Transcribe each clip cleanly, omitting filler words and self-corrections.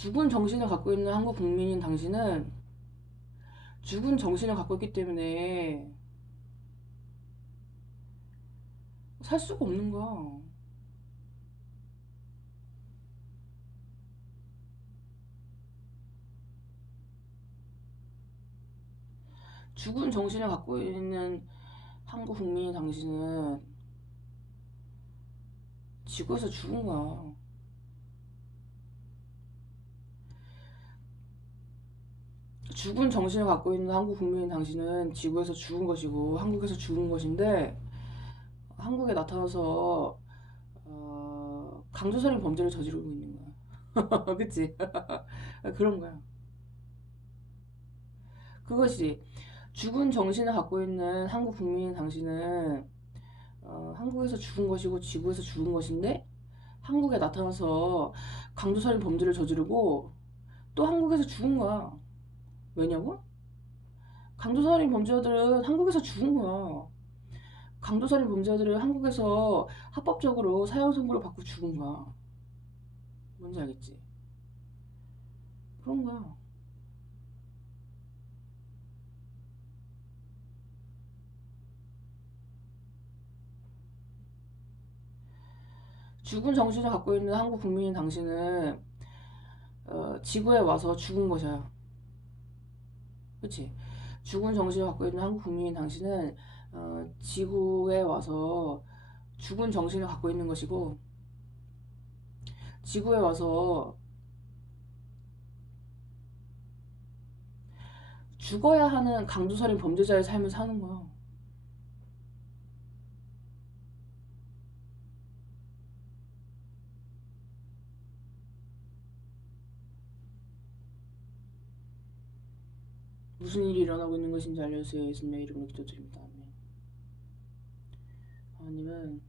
죽은 정신을 갖고 있는 한국 국민인 당신은 죽은 정신을 갖고 있기 때문에 살 수가 없는 거야. 죽은 정신을 갖고 있는 한국 국민인 당신은 지구에서 죽은 거야. 죽은 정신을 갖고 있는 한국 국민인 당신은 지구에서 죽은 것이고 한국에서 죽은 것인데, 한국에 나타나서 강조살인 범죄를 저지르고 있는 거야. 그치? 그런 거야. 그것이 죽은 정신을 갖고 있는 한국 국민인 당신은 한국에서 죽은 것이고 지구에서 죽은 것인데, 한국에 나타나서 강조살인 범죄를 저지르고 또 한국에서 죽은 거야. 왜냐고? 강조살인 범죄자들은 한국에서 죽은 거야. 강도살인 범죄자들은 한국에서 합법적으로 사형 선고를 받고 죽은 거야. 뭔지 알겠지? 그런 거야. 죽은 정신을 갖고 있는 한국 국민인 당신은 지구에 와서 죽은 것이야. 그치? 죽은 정신을 갖고 있는 한국 국민인 당신은 지구에 와서 죽은 정신을 갖고 있는 것이고, 지구에 와서 죽어야 하는 강도살인 범죄자의 삶을 사는 거야. 무슨 일이 일어나고 있는 것인지 알려주세요. 예수님의 이름으로 기도드립니다. 아멘. 하나님은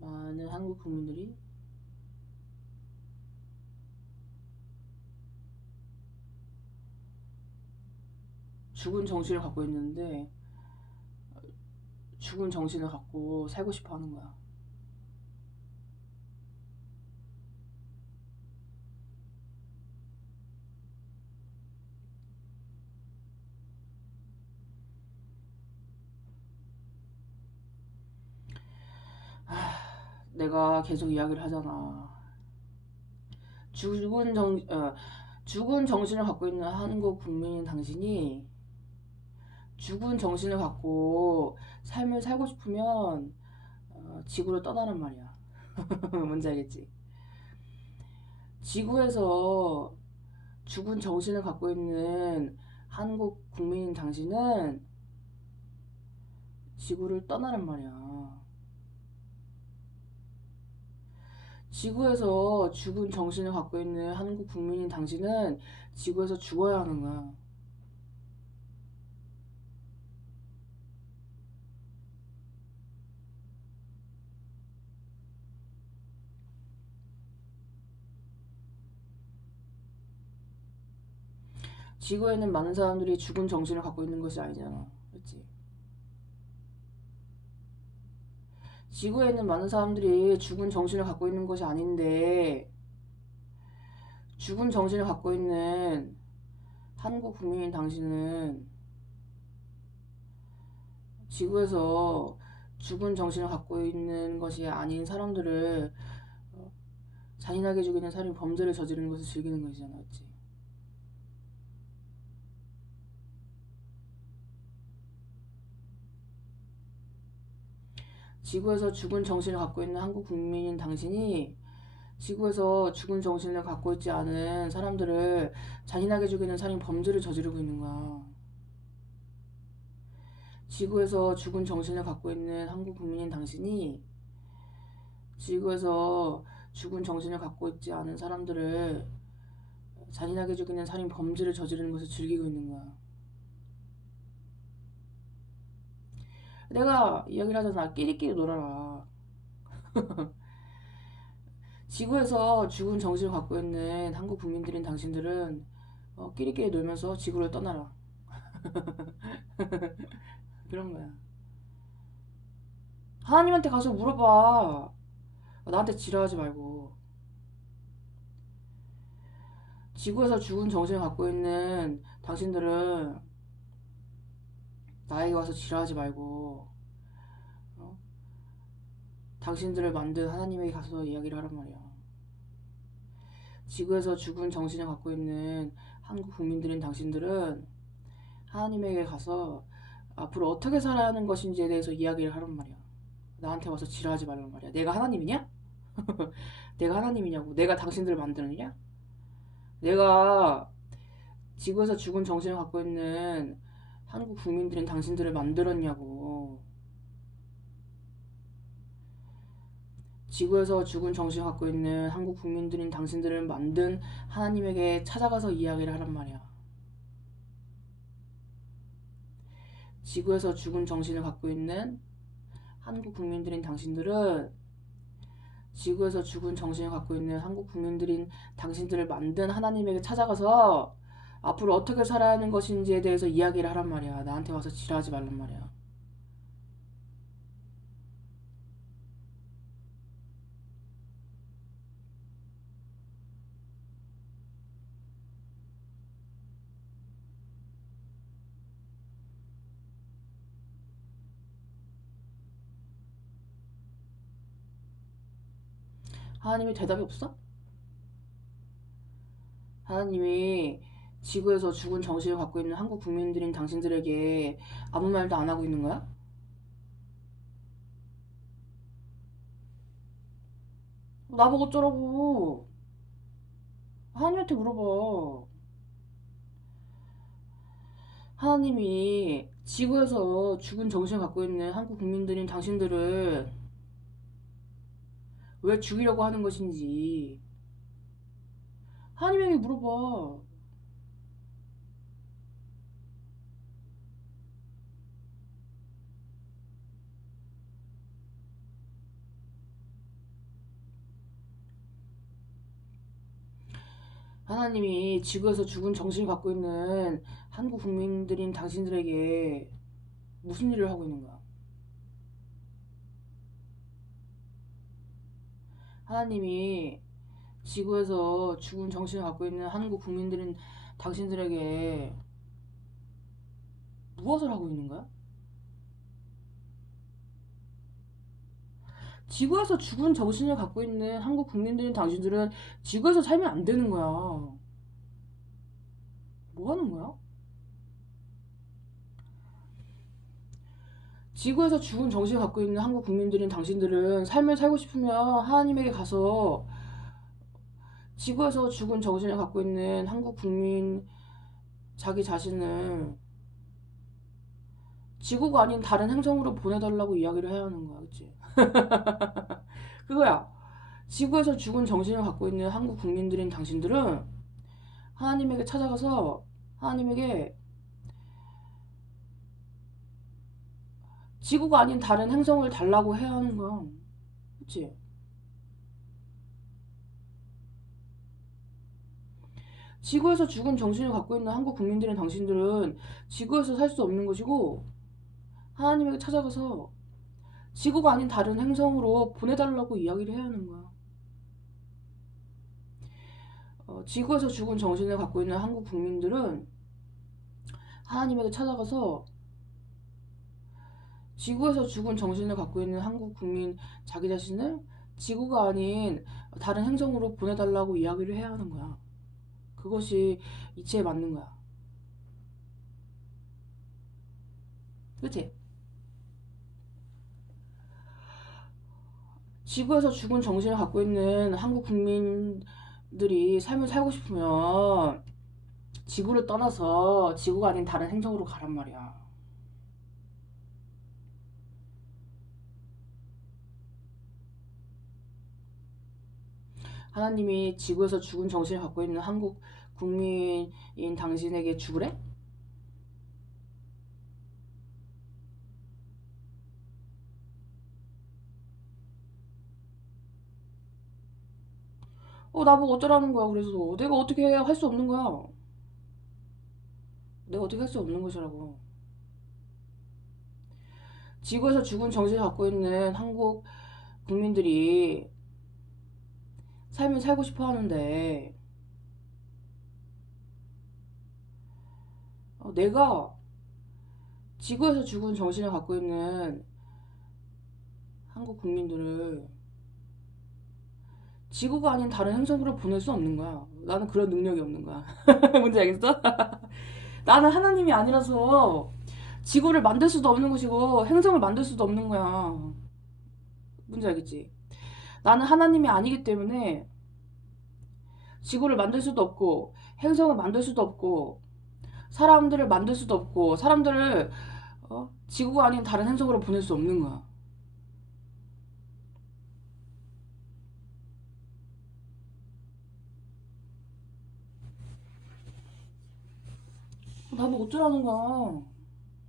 많은 한국 국민들이 죽은 정신을 갖고 있는데, 죽은 정신을 갖고 살고 싶어 하는 거야. 내가 계속 이야기를 하잖아. 죽은 정, 어, 죽은 정신을 갖고 있는 한국 국민인 당신이 죽은 정신을 갖고 삶을 살고 싶으면 지구를 떠나란 말이야. 뭔지 알겠지? 지구에서 죽은 정신을 갖고 있는 한국 국민인 당신은 지구를 떠나란 말이야. 지구에서 죽은 정신을 갖고 있는 한국 국민인 당신은 지구에서 죽어야 하는 거야. 지구에는 많은 사람들이 죽은 정신을 갖고 있는 것이 아니잖아. 그렇지? 지구에 있는 많은 사람들이 죽은 정신을 갖고 있는 것이 아닌데, 죽은 정신을 갖고 있는 한국 국민인 당신은 지구에서 죽은 정신을 갖고 있는 것이 아닌 사람들을 잔인하게 죽이는 살인 범죄를 저지르는 것을 즐기는 것이잖아. 그렇지? 지구에서 죽은 정신을 갖고 있는 한국 국민인 당신이 지구에서 죽은 정신을 갖고 있지 않은 사람들을 잔인하게 죽이는 살인 범죄를 저지르고 있는 거야. 지구에서 죽은 정신을 갖고 있는 한국 국민인 당신이 지구에서 죽은 정신을 갖고 있지 않은 사람들을 잔인하게 죽이는 살인 범죄를 저지르는 것을 즐기고 있는 거야. 내가 이야기를 하잖아. 끼리끼리 놀아라. 지구에서 죽은 정신을 갖고 있는 한국 국민들인 당신들은 끼리끼리 놀면서 지구를 떠나라. 그런 거야. 하나님한테 가서 물어봐. 나한테 지랄하지 말고. 지구에서 죽은 정신을 갖고 있는 당신들은 나에게 와서 지랄하지 말고, 어? 당신들을 만든 하나님에게 가서 이야기를 하란 말이야. 지구에서 죽은 정신을 갖고 있는 한국 국민들인 당신들은 하나님에게 가서 앞으로 어떻게 살아야 하는 것인지에 대해서 이야기를 하란 말이야. 나한테 와서 지랄하지 말란 말이야. 내가 하나님이냐? 내가 하나님이냐고. 내가 당신들을 만드느냐? 내가 지구에서 죽은 정신을 갖고 있는 한국 국민들인 당신들을 만들었냐고. 지구에서 죽은 정신을 갖고 있는 한국 국민들인 당신들을 만든 하나님에게 찾아가서 이야기를 하란 말이야. 지구에서 죽은 정신을 갖고 있는 한국 국민들인 당신들은 지구에서 죽은 정신을 갖고 있는 한국 국민들인 당신들을 만든 하나님에게 찾아가서 앞으로 어떻게 살아야 하는 것인지에 대해서 이야기를 하란 말이야. 나한테 와서 지랄하지 말란 말이야. 하나님이 대답이 없어? 하나님이 지구에서 죽은 정신을 갖고 있는 한국 국민들인 당신들에게 아무 말도 안 하고 있는 거야? 나보고 어쩌라고. 하나님한테 물어봐. 하나님이 지구에서 죽은 정신을 갖고 있는 한국 국민들인 당신들을 왜 죽이려고 하는 것인지 하나님에게 물어봐. 하나님이 지구에서 죽은 정신을 갖고 있는 한국 국민들인 당신들에게 무슨 일을 하고 있는 거야? 하나님이 지구에서 죽은 정신을 갖고 있는 한국 국민들인 당신들에게 무엇을 하고 있는 거야? 지구에서 죽은 정신을 갖고 있는 한국 국민들인 당신들은 지구에서 살면 안 되는 거야. 뭐 하는 거야? 지구에서 죽은 정신을 갖고 있는 한국 국민들인 당신들은 삶을 살고 싶으면 하나님에게 가서 지구에서 죽은 정신을 갖고 있는 한국 국민 자기 자신을 지구가 아닌 다른 행성으로 보내달라고 이야기를 해야 하는 거야. 그치? 그거야. 지구에서 죽은 정신을 갖고 있는 한국 국민들인 당신들은 하나님에게 찾아가서 하나님에게 지구가 아닌 다른 행성을 달라고 해야 하는 거야. 그치? 지구에서 죽은 정신을 갖고 있는 한국 국민들인 당신들은 지구에서 살 수 없는 것이고 하나님에게 찾아가서 지구가 아닌 다른 행성으로 보내달라고 이야기를 해야 하는 거야. 지구에서 죽은 정신을 갖고 있는 한국 국민들은 하나님에게 찾아가서 지구에서 죽은 정신을 갖고 있는 한국 국민 자기 자신을 지구가 아닌 다른 행성으로 보내달라고 이야기를 해야 하는 거야. 그것이 이치에 맞는 거야. 그치? 지구에서 죽은 정신을 갖고 있는 한국 국민들이 삶을 살고 싶으면 지구를 떠나서 지구가 아닌 다른 행성으로 가란 말이야. 하나님이 지구에서 죽은 정신을 갖고 있는 한국 국민인 당신에게 죽으래? 나보고 어쩌라는 거야. 그래서 내가 어떻게 할 수 없는 거야. 내가 어떻게 할 수 없는 것이라고. 지구에서 죽은 정신을 갖고 있는 한국 국민들이 삶을 살고 싶어 하는데, 내가 지구에서 죽은 정신을 갖고 있는 한국 국민들을 지구가 아닌 다른 행성으로 보낼 수 없는 거야. 나는 그런 능력이 없는 거야. 뭔지 알겠어? 나는 하나님이 아니라서 지구를 만들 수도 없는 것이고 행성을 만들 수도 없는 거야. 뭔지 알겠지? 나는 하나님이 아니기 때문에 지구를 만들 수도 없고 행성을 만들 수도 없고 사람들을 만들 수도 없고 사람들을 지구가 아닌 다른 행성으로 보낼 수 없는 거야. 나 뭐 어쩌라는 거야.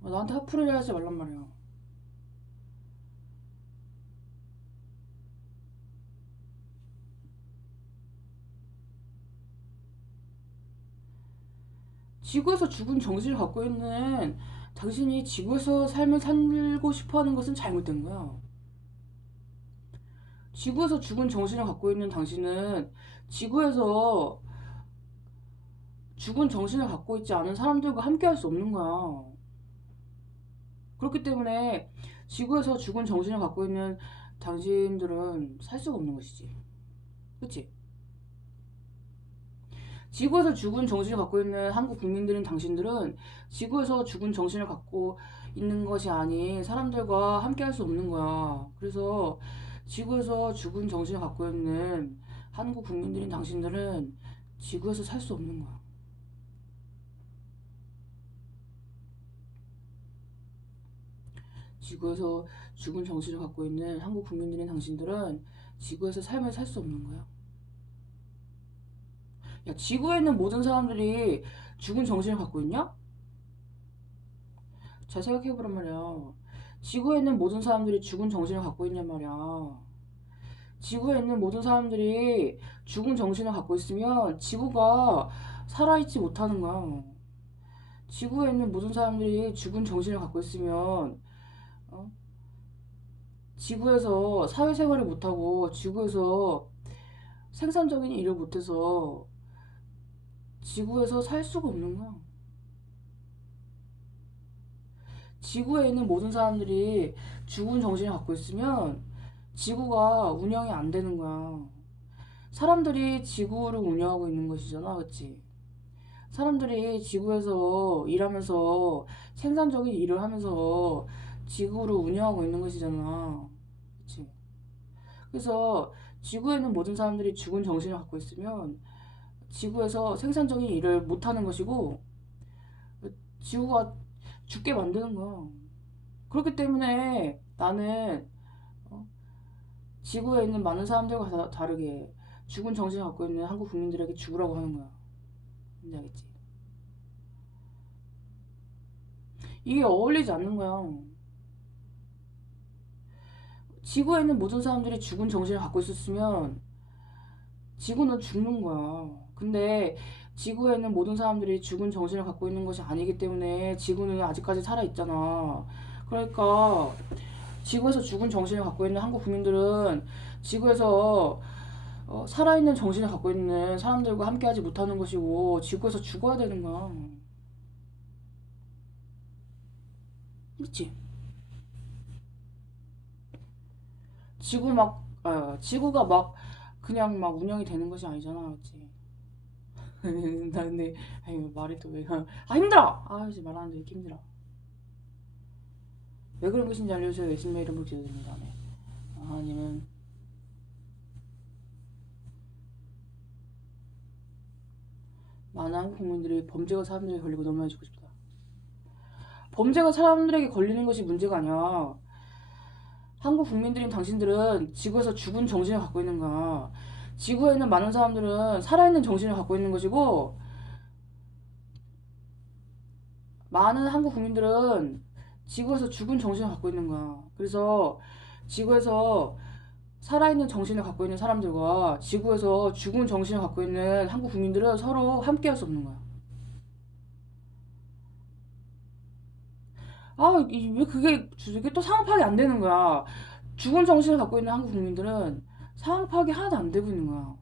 나한테 화풀이를 하지 말란 말이야. 지구에서 죽은 정신을 갖고 있는 당신이 지구에서 삶을 살고 싶어 하는 것은 잘못된 거야. 지구에서 죽은 정신을 갖고 있는 당신은 지구에서 죽은 정신을 갖고 있지 않은 사람들과 함께 할 수 없는 거야. 그렇기 때문에 지구에서 죽은 정신을 갖고 있는 당신들은 살 수가 없는 것이지. 그치? 지구에서 죽은 정신을 갖고 있는 한국 국민들인 당신들은 지구에서 죽은 정신을 갖고 있는 것이 아닌 사람들과 함께 할 수 없는 거야. 그래서 지구에서 죽은 정신을 갖고 있는 한국 국민들인 당신들은 지구에서 살 수 없는 거야. 지구에서 죽은 정신을 갖고 있는 한국 국민들인 당신들은 지구에서 삶을 살 수 없는 거야. 야, 지구에 있는 모든 사람들이 죽은 정신을 갖고 있냐? 잘 생각해보란 말이야. 지구에 있는 모든 사람들이 죽은 정신을 갖고 있냔 말이야. 지구에 있는 모든 사람들이 죽은 정신을 갖고 있으면 지구가 살아있지 못하는 거야. 지구에 있는 모든 사람들이 죽은 정신을 갖고 있으면 어? 지구에서 사회생활을 못하고 지구에서 생산적인 일을 못해서 지구에서 살 수가 없는 거야. 지구에 있는 모든 사람들이 죽은 정신을 갖고 있으면 지구가 운영이 안 되는 거야. 사람들이 지구를 운영하고 있는 것이잖아, 그치? 사람들이 지구에서 일하면서 생산적인 일을 하면서 지구를 운영하고 있는 것이잖아. 그치? 그래서 지구에 있는 모든 사람들이 죽은 정신을 갖고 있으면 지구에서 생산적인 일을 못하는 것이고 지구가 죽게 만드는 거야. 그렇기 때문에 나는 지구에 있는 많은 사람들과 다르게 죽은 정신을 갖고 있는 한국 국민들에게 죽으라고 하는 거야. 뭔지 알겠지? 이게 어울리지 않는 거야. 지구에 있는 모든 사람들이 죽은 정신을 갖고 있었으면 지구는 죽는 거야. 근데 지구에 있는 모든 사람들이 죽은 정신을 갖고 있는 것이 아니기 때문에 지구는 아직까지 살아있잖아. 그러니까 지구에서 죽은 정신을 갖고 있는 한국 국민들은 지구에서 살아있는 정신을 갖고 있는 사람들과 함께하지 못하는 것이고 지구에서 죽어야 되는 거야. 그치? 지구가 막 그냥 막 운영이 되는 것이 아니잖아, 그치? 나 근데 아유 말이 또 왜? 힘들어. 이제 말하는데 왜 이렇게 힘들어? 왜 그런 것인지 알려주세요. 예수님의 이름으로 기도드립니다. 네. 하나님은 많은 한국 국민들이 범죄가 사람들에게 걸리고 너무 많이 죽고 싶다. 범죄가 사람들에게 걸리는 것이 문제가 아니야. 한국 국민들인 당신들은 지구에서 죽은 정신을 갖고 있는 거야. 지구에 있는 많은 사람들은 살아있는 정신을 갖고 있는 것이고 많은 한국 국민들은 지구에서 죽은 정신을 갖고 있는 거야. 그래서 지구에서 살아있는 정신을 갖고 있는 사람들과 지구에서 죽은 정신을 갖고 있는 한국 국민들은 서로 함께 할 수 없는 거야. 왜 그게 또 상황 파악이 안 되는 거야. 죽은 정신을 갖고 있는 한국 국민들은 상황 파악이 하나도 안 되고 있는 거야.